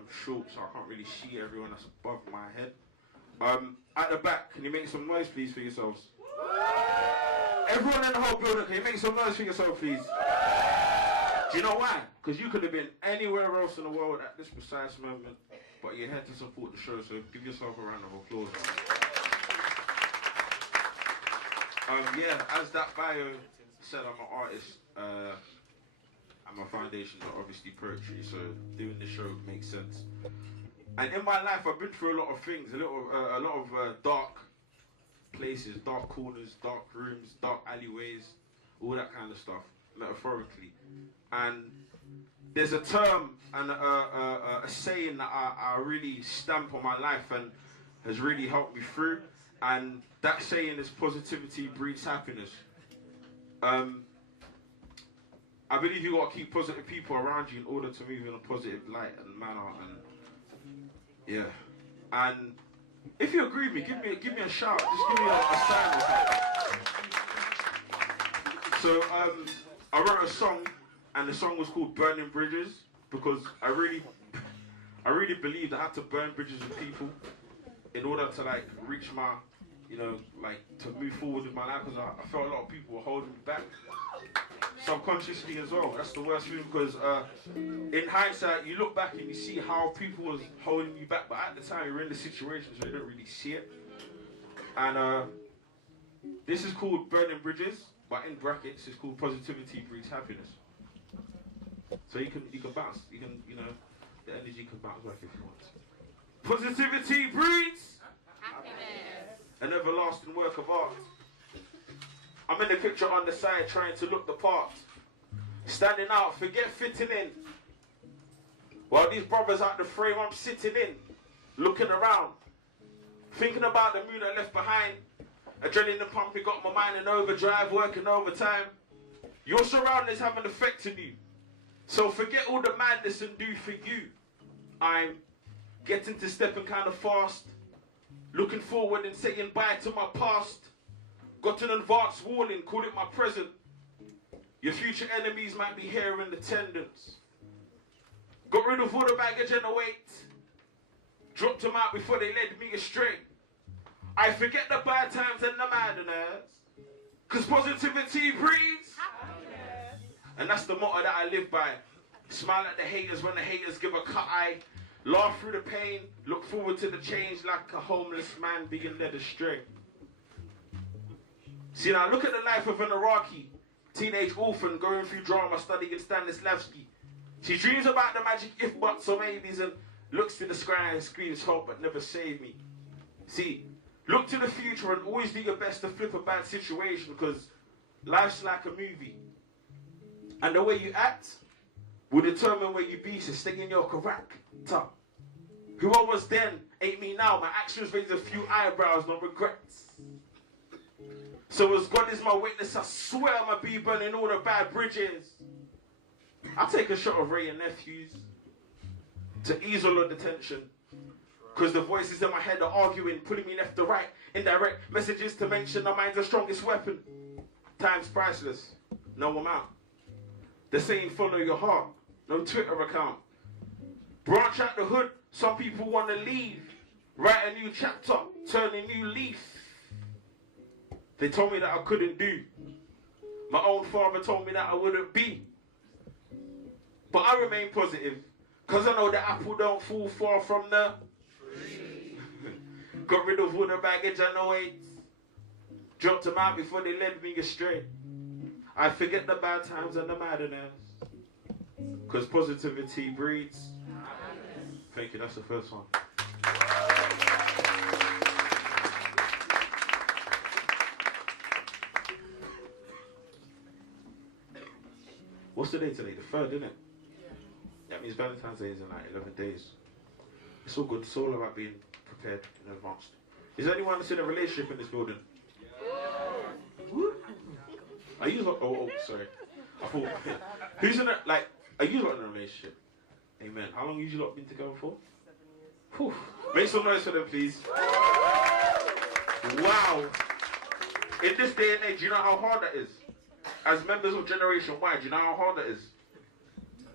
I'm short, so I can't really see everyone that's above my head. At the back, can you make some noise, please, for yourselves? Everyone in the whole building, can you make some noise for yourself, please? Do you know why? Because you could have been anywhere else in the world at this precise moment, but you're here to support the show, so give yourself a round of applause. Yeah, as that bio said, I'm an artist, and my foundations are obviously poetry, so doing the show makes sense. And in my life, I've been through a lot of things, a lot of dark places, dark corners, dark rooms, dark alleyways, all that kind of stuff, metaphorically. And there's a term and a saying that I really stamp on my life and has really helped me through. And that saying is positivity breeds happiness. I believe you got to keep positive people around you in order to move in a positive light and manner. And yeah, and if you agree with me, give me a shout. Just give me a sign or something. So I wrote a song, and the song was called "Burning Bridges" because I really believed I had to burn bridges with people in order to like reach my, to move forward with my life. Because I felt a lot of people were holding me back. Subconsciously as well. That's the worst thing because in hindsight, you look back and you see how people was holding you back, but at the time you were in the situation, so you don't really see it. And this is called Burning Bridges, but in brackets, it's called Positivity Breeds Happiness. So you can bounce. You can, the energy can bounce back if you want. Positivity breeds happiness. An everlasting work of art. I'm in the picture on the side trying to look the part. Standing out, forget fitting in. While these brothers out the frame, I'm sitting in. Looking around. Thinking about the moon I left behind. Adrenaline pumping, got my mind in overdrive, working overtime. Your surroundings have an effect on you. So forget all the madness and do for you. I'm getting to stepping kind of fast. Looking forward and saying bye to my past. Got an advanced warning, call it my present. Your future enemies might be here in attendance. Got rid of all the baggage and the weight. Dropped them out before they led me astray. I forget the bad times and the madness. Cause positivity breeds happiness. And that's the motto that I live by. Smile at the haters when the haters give a cut eye. Laugh through the pain. Look forward to the change like a homeless man being led astray. See now, look at the life of an Iraqi teenage orphan going through drama, studying Stanislavski. She dreams about the magic if buts or maybes and looks to the sky and screams hope but never save me. See, look to the future and always do your best to flip a bad situation because life's like a movie. And the way you act will determine where you be, so stay in your character. Who I was then ain't me now. My actions raise a few eyebrows, no regrets. So as God is my witness, I swear I'ma be burning all the bad bridges. I take a shot of Ray and Nephews to ease all of the tension. Because the voices in my head are arguing, pulling me left to right. Indirect messages to mention the mind's the strongest weapon. Time's priceless, no amount. The saying, follow your heart, no Twitter account. Branch out the hood, some people want to leave. Write a new chapter, turn a new leaf. They told me that I couldn't do. My own father told me that I wouldn't be. But I remain positive, because I know the apple don't fall far from the tree. Got rid of all the baggage and the weight. Dropped them out before they led me astray. I forget the bad times and the madness, because positivity breeds. Thank you, that's the first one. What's the day today? The 3rd, isn't it? Yeah. That means Valentine's Day is in like 11 days. It's all good. It's all about being prepared in advance. Is there anyone that's in a relationship in this building? Yeah. Are you not? Oh, sorry. I thought. Who's in a, like, are you not in a relationship? Amen. How long have you lot been together for? 7 years. Whew. Make some noise for them, please. Wow. In this day and age, do you know how hard that is? As members of Generation Y, do you know how hard that is?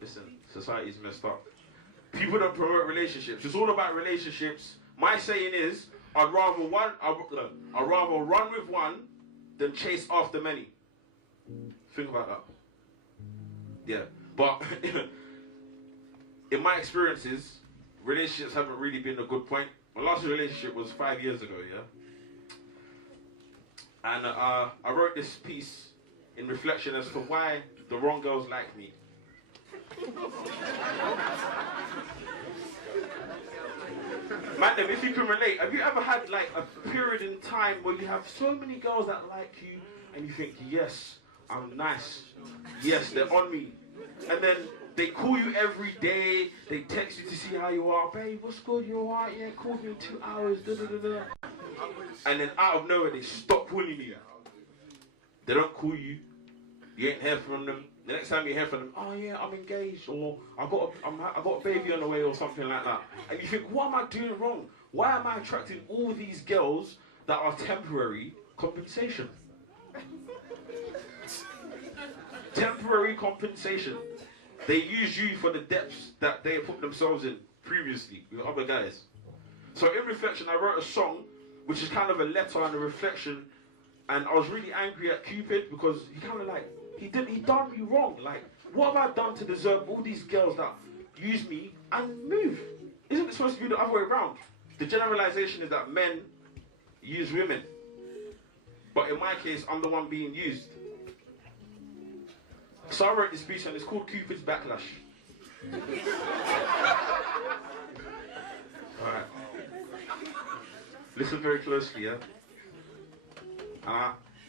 Listen, society's messed up. people don't promote relationships. It's all about relationships. My saying is, I'd rather run with one than chase after many. Think about that. Yeah, but in my experiences, relationships haven't really been a good point. My last relationship was 5 years ago, yeah? And I wrote this piece in reflection as to why the wrong girls like me. Madam, if you can relate, have you ever had like a period in time where you have so many girls that like you and you think, yes, I'm nice. Yes, they're on me. And then they call you every day, they text you to see how you are. Babe, what's good? You alright? Yeah, called me in 2 hours. Da, da, da, da. And then out of nowhere, they stop calling you. They don't call you. You ain't hear from them. The next time you hear from them, oh yeah, I'm engaged, or I got a baby on the way, or something like that. And you think, what am I doing wrong? Why am I attracting all these girls that are temporary compensation? Temporary compensation. They use you for the depths that they put themselves in previously with other guys. So in reflection, I wrote a song, which is kind of a letter and a reflection, and I was really angry at Cupid because he kind of like, he done me wrong. Like, what have I done to deserve all these girls that use me and move? Isn't it supposed to be the other way around? The generalization is that men use women. But in my case, I'm the one being used. So I wrote this piece and it's called Cupid's Backlash. Alright. Listen very closely, yeah?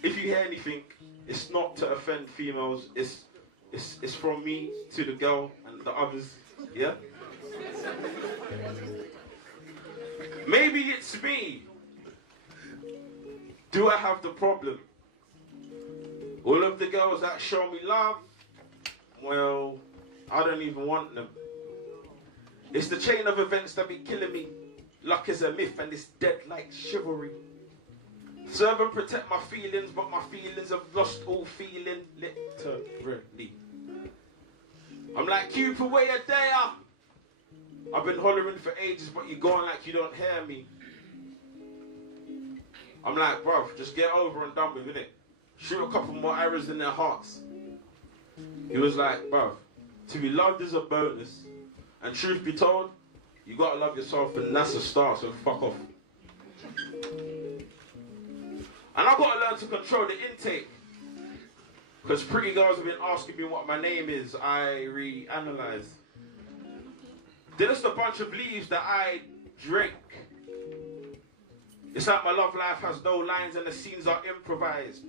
If you hear anything, it's not to offend females, it's from me to the girl and the others, yeah? Maybe it's me. Do I have the problem? All of the girls that show me love, well, I don't even want them. It's the chain of events that be killing me. Luck is a myth and it's dead like chivalry. Serve and protect my feelings, but my feelings have lost all feeling, literally. I'm like, Cupid, where you there? I've been hollering for ages, but you're going like you don't hear me. I'm like, bruv, just get over and done with it. Shoot a couple more arrows in their hearts. He was like, bruv, to be loved is a bonus. And truth be told, you gotta love yourself and that's a start, so fuck off. And I've got to learn to control the intake. Because pretty girls have been asking me what my name is. I reanalyze. They're just a bunch of leaves that I drink. It's like my love life has no lines and the scenes are improvised.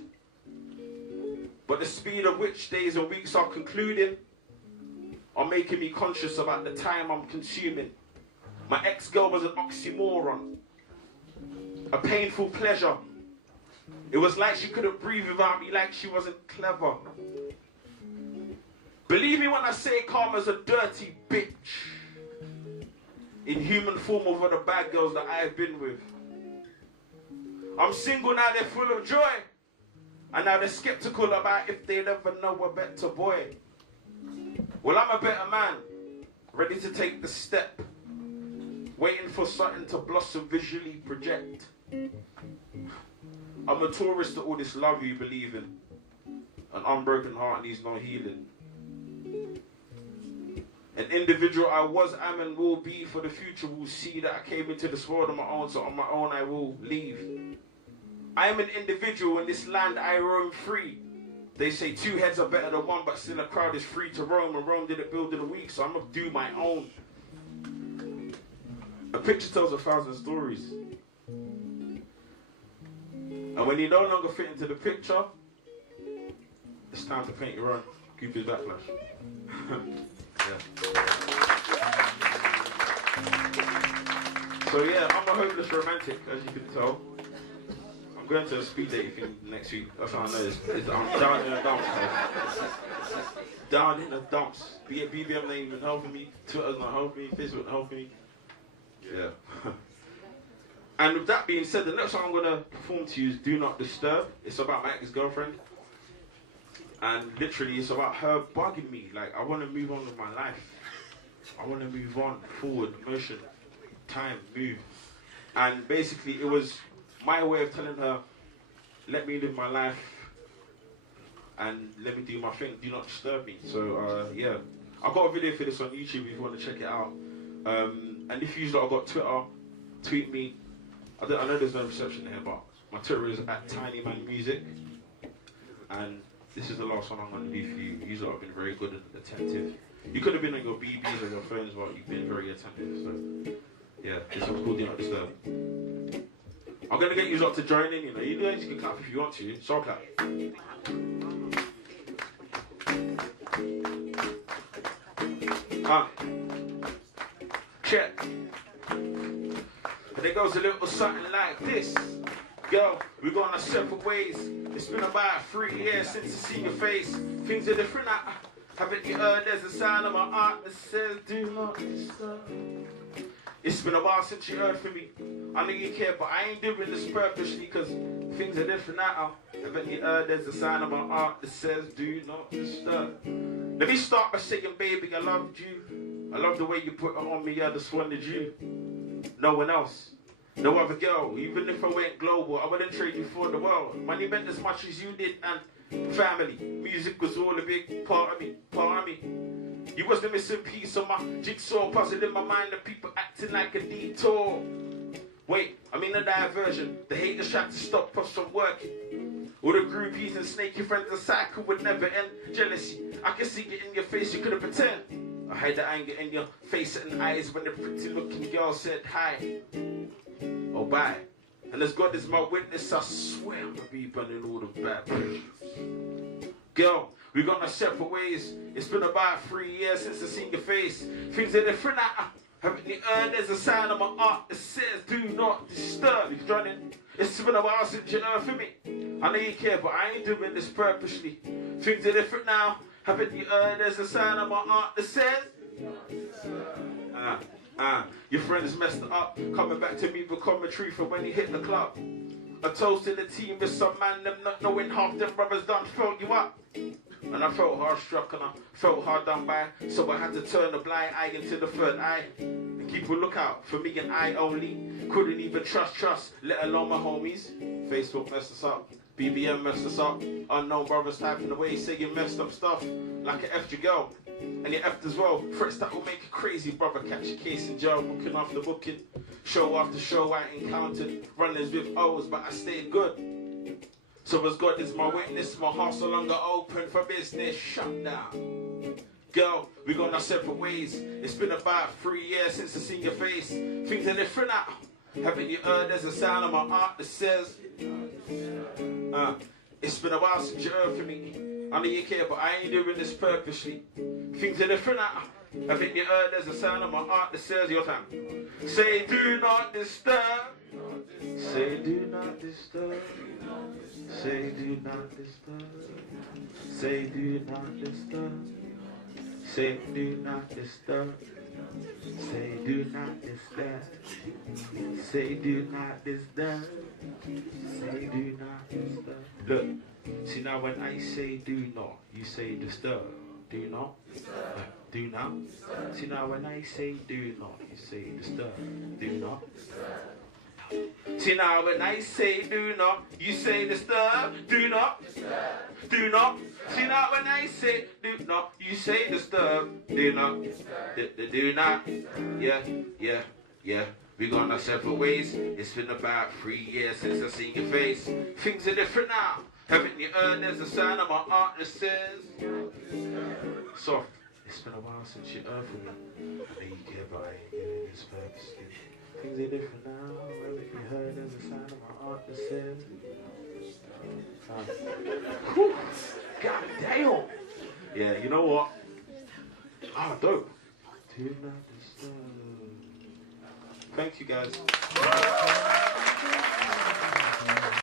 But the speed of which days and weeks are concluding are making me conscious about the time I'm consuming. My ex-girl was an oxymoron. A painful pleasure. It was like she couldn't breathe without me, like she wasn't clever. Believe me when I say karma's a dirty bitch. In human form over the bad girls that I've been with. I'm single now, they're full of joy. And now they're skeptical about if they'd ever know a better boy. Well, I'm a better man, ready to take the step. Waiting for something to blossom, visually project. I'm a tourist to all this love you believe in. An unbroken heart needs no healing. An individual I was, am, and will be for the future will see that I came into this world on my own, so on my own I will leave. I am an individual in this land I roam free. They say two heads are better than one, but still a crowd is free to roam, and Rome didn't build in a week, so I'm gonna do my own. A picture tells 1,000 stories. And when you no longer fit into the picture, it's time to paint your own. Cupid's Backlash. Yeah. So yeah, I'm a hopeless romantic, as you can tell. I'm going to a speed dating thing next week. That's how I know I'm down in the dumps. Down in the dumps. BBM ain't even helping me. Twitter's not helping me. Facebook not helping me. Yeah. And with that being said, the next song I'm going to perform to you is Do Not Disturb. It's about my ex-girlfriend. And literally, it's about her bugging me. Like, I want to move on with my life. I want to move on, forward, motion, time, move. And basically it was my way of telling her, let me live my life and let me do my thing, do not disturb me. So yeah, I've got a video for this on YouTube if you want to check it out. And if you've got Twitter, tweet me. I know there's no reception here, but my Twitter is @tinymanmusic. And this is the last one I'm going to do for you. You lot have been very good and attentive. You could have been on your BBs or your phones, but you've been very attentive. So yeah, this one's called Do Not Disturb. I'm going to get you lot to join in, you know. You guys can clap if you want to. So I'll clap. Check. And it goes a little something like this. Yo, we're going our separate ways. It's been about 3 years since I seen your face. Things are different now. Haven't you heard there's a sign on my heart that says do not disturb? It's been a while since you heard from me. I know you care, but I ain't doing this purposely, cause things are different now. Haven't you heard there's a sign on my heart that says do not disturb? Let me start by saying, baby, I loved you. I love the way you put it on me, I just wanted you. No one else. No other girl. Even if I went global, I wouldn't trade you for the world. Money meant as much as you did, and family. Music was all a big part of me, You was the missing piece of my jigsaw puzzle in my mind, the people acting like a detour. Wait, I'm in a diversion. The haters tried to stop us from working. All the groupies and snaky friends, the cycle would never end. Jealousy, I can see it in your face, you couldn't pretend. I hide the anger in your face and eyes when the pretty looking girl said hi. Oh, bye. And as God is my witness, I swear I'm gonna be burning all the bad bridges. Girl, we gone our separate ways. It's been about 3 years since I seen your face. Things are different now. Haven't you heard there's a sign on my heart that says do not disturb? You joining? It's been a while since you heard from me. I know you care, but I ain't doing this purposely. Things are different now. Haven't you heard there's a sign on my heart that says your friends messed it up. Coming back to me with commentary for when he hit the club. A toast to the team with some man, them not knowing half them brothers done filled you up. And I felt hard struck and I felt hard done by. So I had to turn the blind eye into the third eye. And keep a lookout for me and I only. Couldn't even trust, let alone my homies. Facebook messed us up. BBM messed us up. Unknown brothers typing away saying messed up stuff. Like an F your girl. And you F'd as well. Threats that will make you crazy, brother. Catch a case in jail, booking after booking. Show after show I encountered. Runners with O's, but I stayed good. So as God is my witness, my heart's no longer open for business. Shut down. Girl, we gone our separate ways. It's been about 3 years since I seen your face. Things are different now. Haven't you heard there's a sound on my heart that says it's been a while since you heard from me. I know you care, but I ain't doing this purposely. Things are different now. Haven't you heard there's a sound on my heart that says your time. Say do not disturb. Say do not disturb. Say do not disturb. Say do not disturb. Say do not disturb. Say do not disturb. Say do not disturb. Say do not disturb. Look, see now when I say do not, you say disturb. Do not. Do not. See now when I say do not, you say disturb. Do not. See now when I say do not, you say disturb. Do not. Do not. See now when I say do not, you say disturb. Do not. Do not. Yeah. We gone our separate ways. It's been about 3 years since I seen your face. Things are different now. Haven't you heard there's a sign on my heart that says soft. It's been a while since you heard from me. I know you care, but I ain't doing this purposely. Things are different now. Haven't you heard there's a sign on my heart that says God damn. Yeah, you know what? Dope. Do not disturb. Thank you guys.